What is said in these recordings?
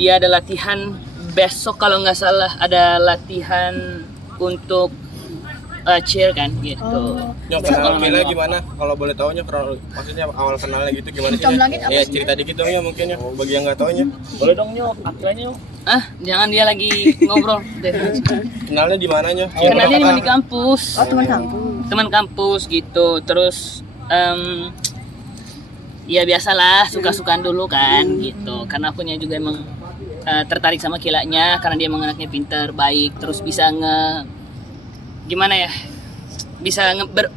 dia ada latihan besok kalau nggak salah, ada latihan untuk cheer kan gitu. Yang kenal Kila gimana? Kalau boleh tahunya, maksudnya awal kenalnya gitu gimana sih? Ya cerita dikit dong ya mungkin ya, bagi yang nggak tahunya. Boleh dong Nyok, Akilanya Nyok. Jangan, dia lagi ngobrol. Kenalnya di mananya? Kenalnya di kampus. Oh, teman kampus. Teman kampus gitu. Terus ya biasalah suka-sukaan dulu kan gitu. Karena akunya juga emang tertarik sama Kilanya karena dia emang anaknya pintar, baik, terus bisa bisa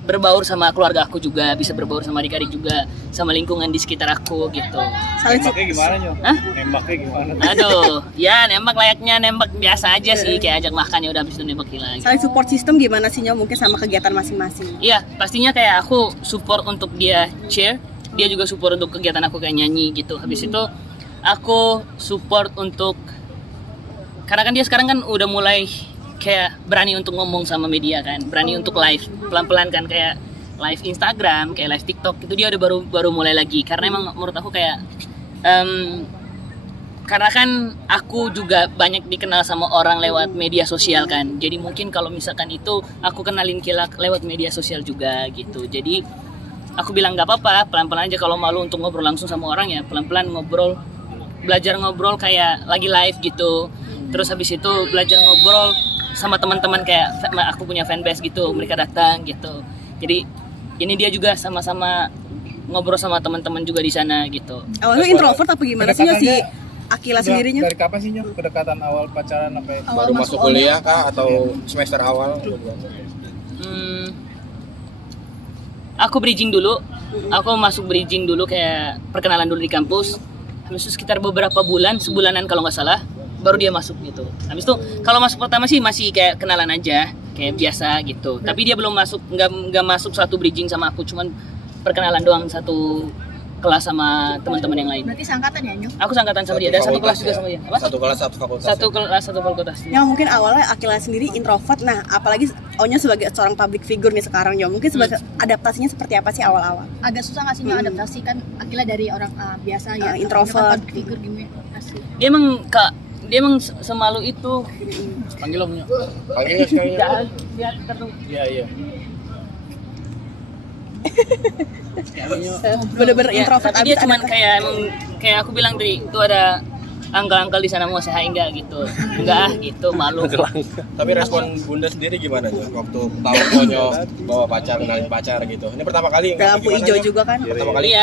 berbaur sama keluarga aku juga, bisa berbaur sama adik-adik juga, sama lingkungan di sekitar aku gitu. Nembaknya gimana Nyok? Nembaknya gimana? Aduh, ya nembak layaknya nembak biasa aja sih, kayak ajak makan ya udah habis itu nembak Kila. Saling support system gimana sih Nyok, mungkin sama kegiatan masing-masing? Iya, pastinya kayak aku support untuk dia cheer, dia juga support untuk kegiatan aku kayak nyanyi gitu. Habis itu aku support untuk, karena kan dia sekarang kan udah mulai kayak berani untuk ngomong sama media kan, berani untuk live pelan-pelan kan, kayak live Instagram, kayak live TikTok itu dia udah baru mulai lagi. Karena emang menurut aku kayak karena kan aku juga banyak dikenal sama orang lewat media sosial kan, jadi mungkin kalau misalkan itu aku kenalin Kila lewat media sosial juga gitu. Jadi aku bilang nggak apa-apa, pelan-pelan aja, kalau malu untuk ngobrol langsung sama orang ya pelan-pelan ngobrol, belajar ngobrol kayak lagi live gitu. Terus habis itu belajar ngobrol sama teman-teman, kayak aku punya fanbase gitu, mereka datang gitu. Jadi ini dia juga sama-sama ngobrol sama teman-teman juga di sana gitu. Awalnya introvert apa gimana sih Nyok, si Akila sendirinya? Dari kapan sih Nyok kedekatan awal pacaran apa ya? Baru masuk kuliah kah atau semester awal? Aku bridging dulu. Aku masuk bridging dulu, kayak perkenalan dulu di kampus. Habis itu sekitar beberapa bulan, sebulanan kalau nggak salah, baru dia masuk gitu. Habis itu kalau masuk pertama sih masih kayak kenalan aja, kayak biasa gitu. Tapi dia belum masuk, nggak masuk satu bridging sama aku, cuman perkenalan doang, satu kelas sama teman-teman yang lain. Berarti sangkatan ya Nyok? Aku sangkatan sama dia, dan satu kelas juga sama dia. Apa? Satu kelas satu fakultas. Satu kelas satu fakultas. Yang mungkin awalnya Akila sendiri introvert, nah apalagi Onya sebagai seorang public figure nih sekarang Nyok, mungkin sebagai adaptasinya seperti apa sih awal-awal? Agak susah nggak sih Nyok adaptasi, kan Akila dari orang biasa ya, introvert, public figure gimana pasti. Dia emang semalu itu. Panggil Om Nyok. Panggilnya sekali. Iya. Bener-bener introvert. Tapi dia cuman kayak aku bilang tadi, itu ada angkel-angkel di sana mau saya enggak gitu. Enggak gitu, malu. Tapi respon Bunda sendiri gimana Nyok waktu tahu Konyo bawa pacar, kenalin pacar gitu? Ini pertama kali Udah lampu hijau juga kan? Pertama kali.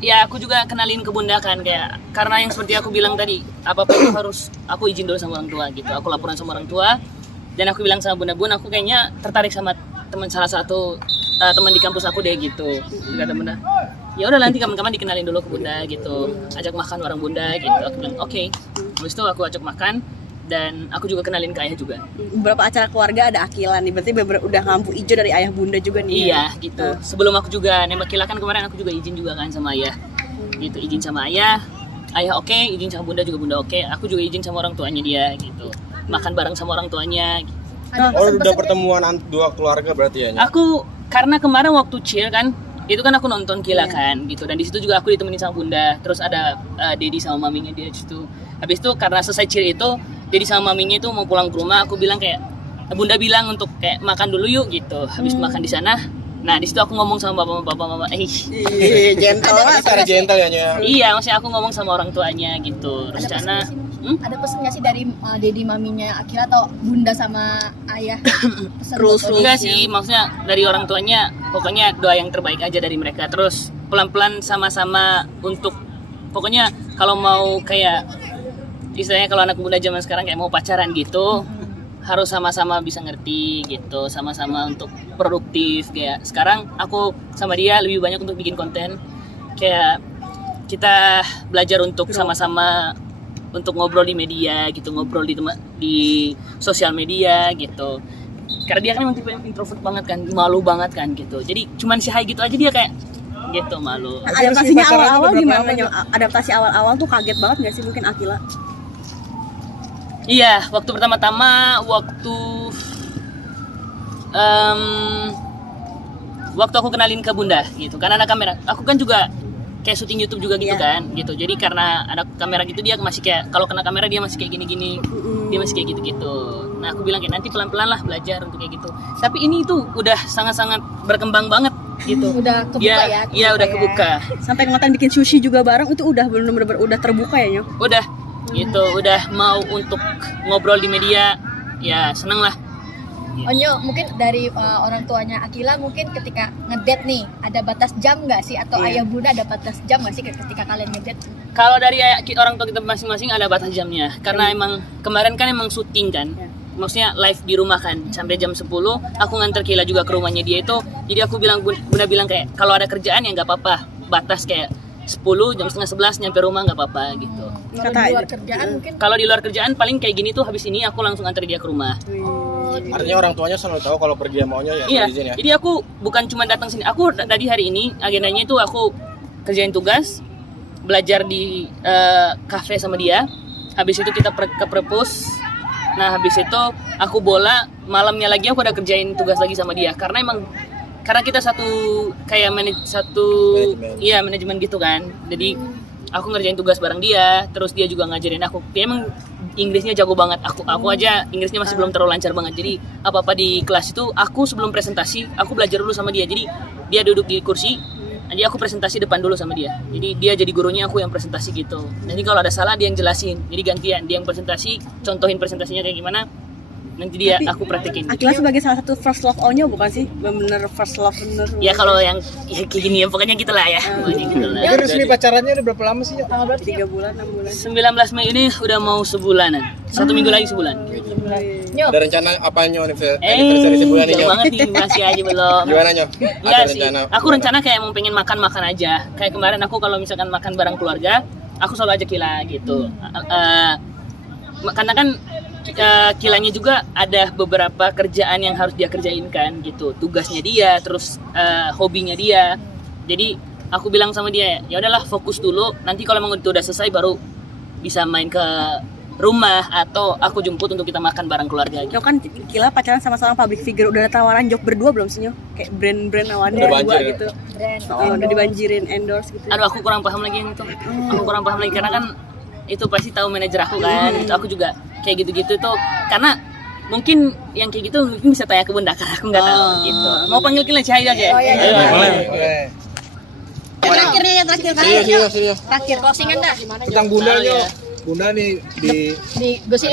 Iya, aku juga kenalin ke Bunda kan, kayak karena yang seperti aku bilang tadi, apapun itu harus aku izin dulu sama orang tua gitu. Aku laporan sama orang tua dan aku bilang sama Bunda, Bun, aku kayaknya tertarik sama salah satu teman di kampus aku deh gitu. Kata Bunda, ya udah nanti kapan-kapan dikenalin dulu ke Bunda gitu, ajak makan bareng Bunda gitu. Aku bilang oke. Habis itu aku ajak makan dan aku juga kenalin ke ayah juga. Beberapa acara keluarga ada Akila nih, berarti udah lampu hijau dari ayah Bunda juga nih. Iya gitu. Sebelum aku juga nembak Kila kan kemarin aku juga izin juga kan sama ayah. Gitu, izin sama ayah. Ayah oke, izin sama Bunda juga Bunda oke. Aku juga izin sama orang tuanya dia gitu. Makan bareng sama orang tuanya. Gitu. Udah pertemuan dua keluarga berarti ya Nyok? Aku karena kemarin waktu cheer kan, itu kan aku nonton Kila kan gitu, dan di situ juga aku ditemenin sama Bunda. Terus ada Dedi sama maminya dia di situ. Habis itu karena selesai cheer itu, Dedi sama maminya itu mau pulang ke rumah, aku bilang kayak, Bunda bilang untuk kayak makan dulu yuk gitu. Habis makan di sana, nah di situ aku ngomong sama bapak mama, gentle lah. Secara gentle ya Nyok? Iya, maksudnya aku ngomong sama orang tuanya gitu. Rencana Ada pesan nggak sih dari Dedi maminya Akila atau Bunda sama ayah? Rules. Enggak sih, maksudnya dari orang tuanya pokoknya doa yang terbaik aja dari mereka. Terus pelan-pelan sama-sama untuk, pokoknya kalau mau kayak istilahnya kalau anak muda zaman sekarang kayak mau pacaran gitu, harus sama-sama bisa ngerti gitu, sama-sama untuk produktif. Kayak sekarang aku sama dia lebih banyak untuk bikin konten, kayak kita belajar untuk sama-sama untuk ngobrol di media gitu, ngobrol di sosial media gitu. Karena dia kan emang tipe introvert banget kan, malu banget kan gitu. Jadi cuman si hai gitu aja dia kayak gitu, malu. Nah, adaptasinya awal-awal gimana Nyok? Adaptasi awal-awal tuh kaget banget nggak sih mungkin Akila? Iya, waktu pertama-tama waktu aku kenalin ke Bunda gitu, kan anak kamera. Aku kan juga kayak syuting YouTube juga gitu kan gitu. Jadi karena ada kamera gitu dia masih kayak kalau kena kamera dia masih kayak gini-gini. Dia masih kayak gitu-gitu. Nah, aku bilang kayak nanti pelan-pelan lah belajar untuk kayak gitu. Tapi ini tuh udah sangat-sangat berkembang banget gitu. Udah kebuka ya. Iya, udah kebuka. Sampai ngeliatin bikin sushi juga bareng itu udah bener-bener udah terbuka ya, Nyo? Udah gitu, udah mau untuk ngobrol di media. Ya, seneng lah. Onyo, mungkin dari orang tuanya Akila mungkin ketika ngedate nih ada batas jam nggak sih atau ayah bunda ada batas jam nggak sih ketika kalian ngedate? Kalau dari orang tua kita masing-masing ada batas jamnya. Karena emang kemarin kan emang syuting kan. Maksudnya live di rumah kan sampai jam 10 aku nganter Kila juga ke rumahnya dia itu. Jadi aku bilang bunda bilang kayak kalau ada kerjaan ya nggak apa-apa. Batas kayak 10 jam setengah 11 nyampe rumah nggak apa-apa gitu. Kalau di luar kerjaan mungkin Kalau di luar kerjaan paling kayak gini tuh habis ini aku langsung antar dia ke rumah. Artinya orang tuanya selalu tahu kalau pergi sama Onyo ya Iya. izin ya. Jadi aku bukan cuma datang sini. Aku tadi hari ini agendanya itu aku kerjain tugas, belajar di cafe sama dia. Habis itu kita ke perpus. Nah, habis itu aku bola, malamnya lagi aku udah kerjain tugas lagi sama dia. Karena kita satu kayak manajemen gitu kan. Jadi aku ngerjain tugas bareng dia, terus dia juga ngajarin aku. Dia emang Inggrisnya jago banget. Aku aja Inggrisnya masih belum terlalu lancar banget. Jadi apa-apa di kelas itu aku sebelum presentasi, aku belajar dulu sama dia. Jadi dia duduk di kursi, jadi aku presentasi depan dulu sama dia. Jadi dia jadi gurunya, aku yang presentasi gitu. Jadi kalau ada salah dia yang jelasin. Jadi gantian dia yang presentasi, contohin presentasinya kayak gimana. Nanti dia aku praktekin. Akila sebagai salah satu first love Onyo bukan sih? Bener first love bener. Ya kalau yang ya kayak gini ya pokoknya gitulah ya. Pokoknya gitulah. Itu resmi pacarannya udah berapa lama sih? 3 bulan, 6 bulan. 19 Mei ini udah mau sebulanan. 1 minggu lagi sebulan. Nyo, Ada rencana apa Nyo anniversary sebulan ini jauh Nyo? banget nih masih aja belum. Gimana Nyo? Iya sih. Aku rencana kayak mau pengen makan aja. Kayak kemarin aku kalau misalkan makan bareng keluarga, aku selalu ajak Kila gitu. Karena kan Kilanya juga ada beberapa kerjaan yang harus dia kerjain kan gitu. Tugasnya dia, terus hobinya dia. Jadi aku bilang sama dia, ya udahlah fokus dulu. Nanti kalau emang itu udah selesai baru bisa main ke rumah atau aku jemput untuk kita makan bareng keluarga gitu. Nyo kan Kila pacaran sama seorang public figure, udah ada tawaran job berdua belum sih Nyo? Kayak brand-brand awannya Udah berdua banjir, gitu. brand. Udah dibanjirin endorse gitu. Aduh aku kurang paham lagi yang itu. Aku kurang paham lagi karena kan itu pasti tahu manajer aku kan. Itu aku juga kayak gitu-gitu tuh karena mungkin yang kayak gitu mungkin bisa tanya ke bunda karena aku nggak tahu gitu. Mau panggil Kila Cahaya aja. Oh, iya. Boleh. Terakhirnya yang terakhir kali. Serius. Terakhir closingan dah. Tentang bunda Nyo. Bunda nih di Di gosip